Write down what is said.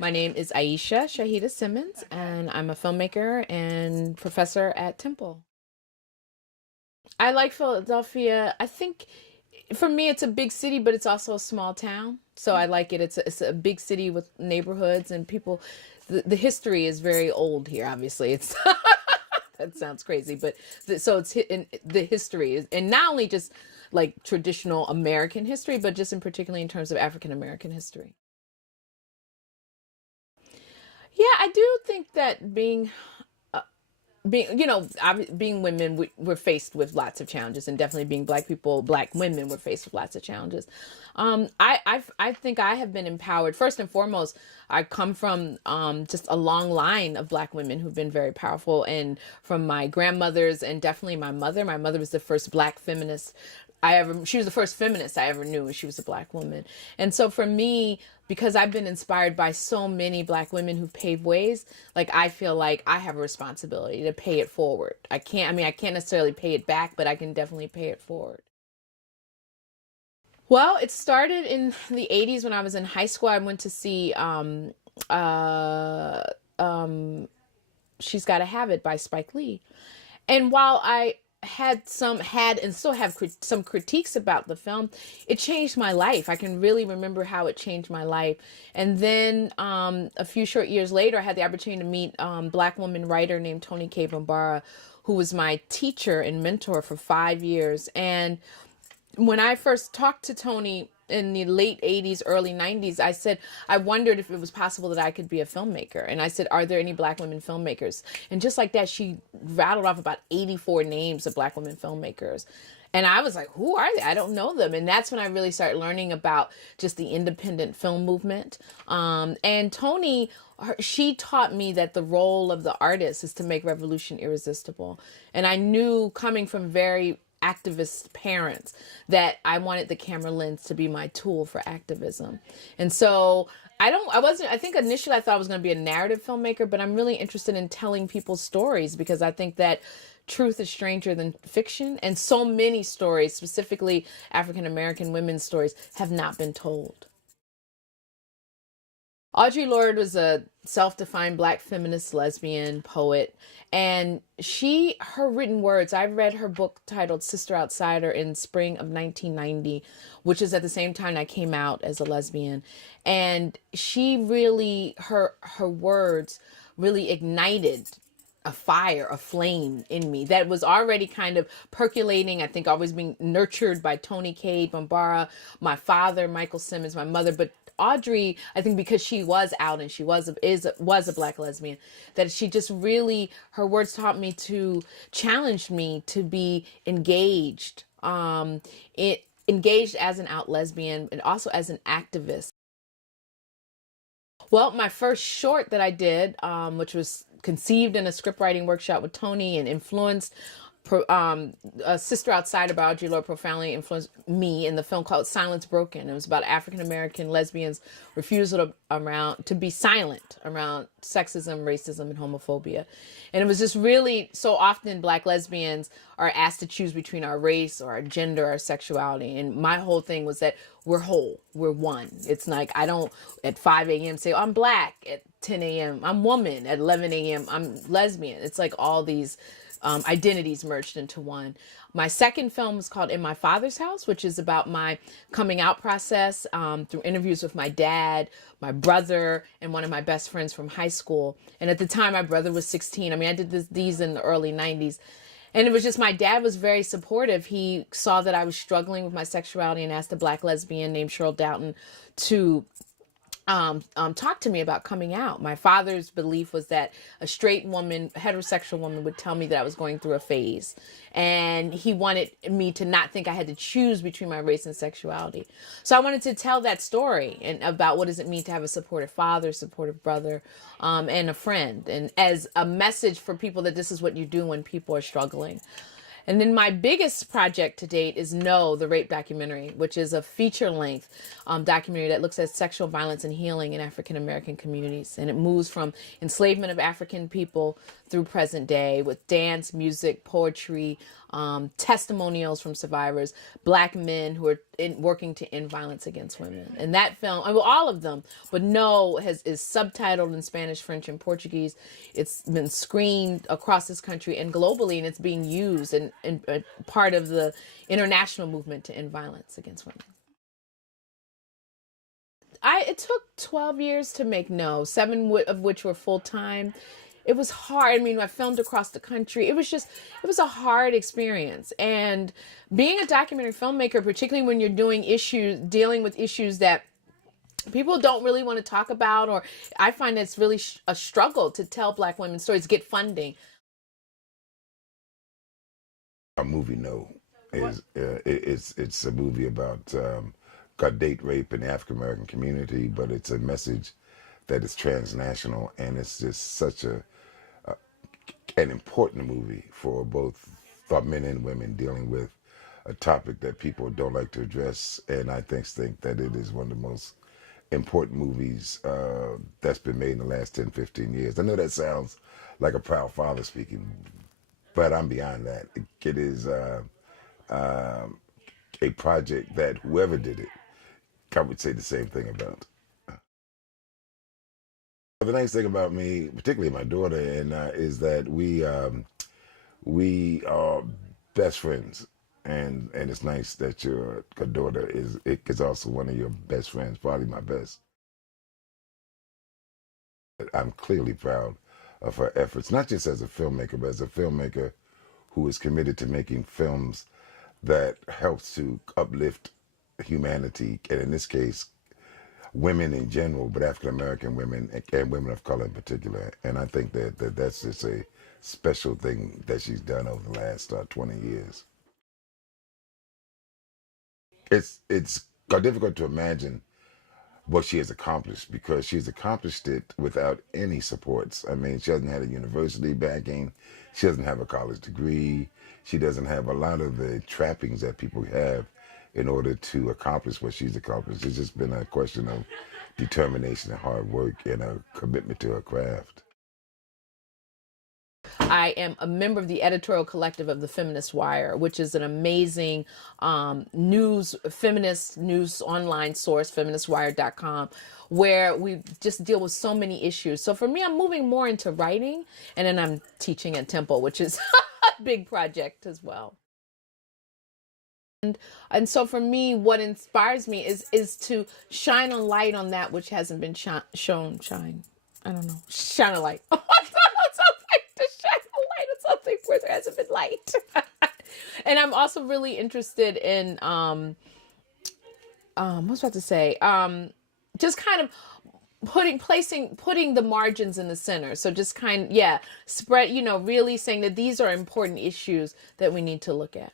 My name is Aishah Shahida Simmons, and I'm a filmmaker and professor at Temple. I like Philadelphia. I think for me, it's a big city, but it's also a small town. So I like it. It's a big city with neighborhoods and people. The history is very old here. Obviously, it's that sounds crazy, but so in the history is, and not only just like traditional American history, but just in particularly in terms of African American history. Yeah, I do think that being women, we're faced with lots of challenges, and definitely being black people, black women, we're faced with lots of challenges. I think I have been empowered. First and foremost, I come from just a long line of black women who've been very powerful, and from my grandmothers, and definitely my mother. My mother was the first black feminist she was the first feminist I ever knew, and she was a black woman. And so for me, because I've been inspired by so many black women who paved ways, like I feel like I have a responsibility to pay it forward. I can't necessarily pay it back, but I can definitely pay it forward. Well, it started in the 80s when I was in high school. I went to see uh, um, She's Gotta Have It by Spike Lee. And while I had and still have some critiques about the film, it changed my life. I can really remember how it changed my life. And then a few short years later, I had the opportunity to meet black woman writer named Toni K. Bambara, who was my teacher and mentor for 5 years. And when I first talked to Tony in the late 80s, early 90s, I said, I wondered if it was possible that I could be a filmmaker. And I said, are there any black women filmmakers? And just like that, she rattled off about 84 names of black women filmmakers. And I was like, who are they? I don't know them. And that's when I really started learning about just the independent film movement. And Tony, she taught me that the role of the artist is to make revolution irresistible. And I knew, coming from very activist parents, that I wanted the camera lens to be my tool for activism. And so I think initially I thought I was going to be a narrative filmmaker, but I'm really interested in telling people's stories, because I think that truth is stranger than fiction. And so many stories, specifically African American women's stories, have not been told. Audre Lorde was a self-defined black feminist lesbian poet, and her written words, I read her book titled Sister Outsider in spring of 1990, which is at the same time I came out as a lesbian. And she really, her words really ignited a fire, a flame in me that was already kind of percolating. I think always being nurtured by Toni K. Bambara, my father, Michael Simmons, my mother. But Audrey, I think because she was out and she was a black lesbian, that she just really, her words taught me to challenge me to be engaged, engaged as an out lesbian and also as an activist. Well, my first short that I did, which was conceived in a script writing workshop with Tony and influenced a Sister Outsider by Audre Lorde, profoundly influenced me, in the film called Silence Broken. It was about African American lesbians' refusal to be silent around sexism, racism, and homophobia. And it was just really, so often black lesbians are asked to choose between our race or our gender, our sexuality. And my whole thing was that we're whole, we're one. It's like, I don't at 5 a.m. say, oh, I'm black. At 10 a.m. I'm woman. At 11 a.m. I'm lesbian. It's like all these identities merged into one. My second film was called In My Father's House, which is about my coming out process, through interviews with my dad, my brother, and one of my best friends from high school. And at the time, my brother was 16. I mean, I did these in the early 90s. And it was just, my dad was very supportive. He saw that I was struggling with my sexuality and asked a black lesbian named Cheryl Doughton to talk to me about coming out. My father's belief was that a straight woman, heterosexual woman, would tell me that I was going through a phase. And he wanted me to not think I had to choose between my race and sexuality. So I wanted to tell that story, and about what does it mean to have a supportive father, supportive brother, and a friend. And as a message for people that this is what you do when people are struggling. And then my biggest project to date is No, the Rape Documentary, which is a feature-length documentary that looks at sexual violence and healing in African American communities. And it moves from enslavement of African people through present day with dance, music, poetry, testimonials from survivors, Black men who are working to end violence against women. And that film, well, all of them, but No is subtitled in Spanish, French, and Portuguese. It's been screened across this country and globally, and it's being used in part of the international movement to end violence against women. It took 12 years to make No, seven of which were full time. It was hard. I mean, I filmed across the country. It was a hard experience. And being a documentary filmmaker, particularly when you're dealing with issues that people don't really want to talk about, or I find it's really a struggle to tell Black women's stories, get funding. Our movie No is it's a movie about got date rape in the African American community, but it's a message that is transnational, and it's just such an important movie for both men and women dealing with a topic that people don't like to address, and I think that it is one of the most important movies that's been made in the last 10, 15 years. I know that sounds like a proud father speaking, but I'm beyond that. It is a project that whoever did it, I would say the same thing about. The nice thing about me, particularly my daughter, and is that we are best friends, and it's nice that your daughter is also one of your best friends, probably my best. I'm clearly proud of her efforts, not just as a filmmaker, but as a filmmaker who is committed to making films that helps to uplift humanity, and in this case, women in general, but African American women and women of color in particular. And I think that's just a special thing that she's done over the last 20 years. It's difficult to imagine what she has accomplished, because she's accomplished it without any supports. I mean, she hasn't had a university backing, she doesn't have a college degree, she doesn't have a lot of the trappings that people have in order to accomplish what she's accomplished. It's just been a question of determination and hard work and a commitment to her craft. I am a member of the editorial collective of the Feminist Wire, which is an amazing feminist news online source, feministwire.com, where we just deal with so many issues. So for me, I'm moving more into writing, and then I'm teaching at Temple, which is a big project as well. And so for me, what inspires me is to shine a light on that which hasn't been shine. I don't know. Shine a light. To shine a light on something where there hasn't been light. And I'm also really interested in what was I about to say? Just kind of putting the margins in the center. So just spread, really saying that these are important issues that we need to look at.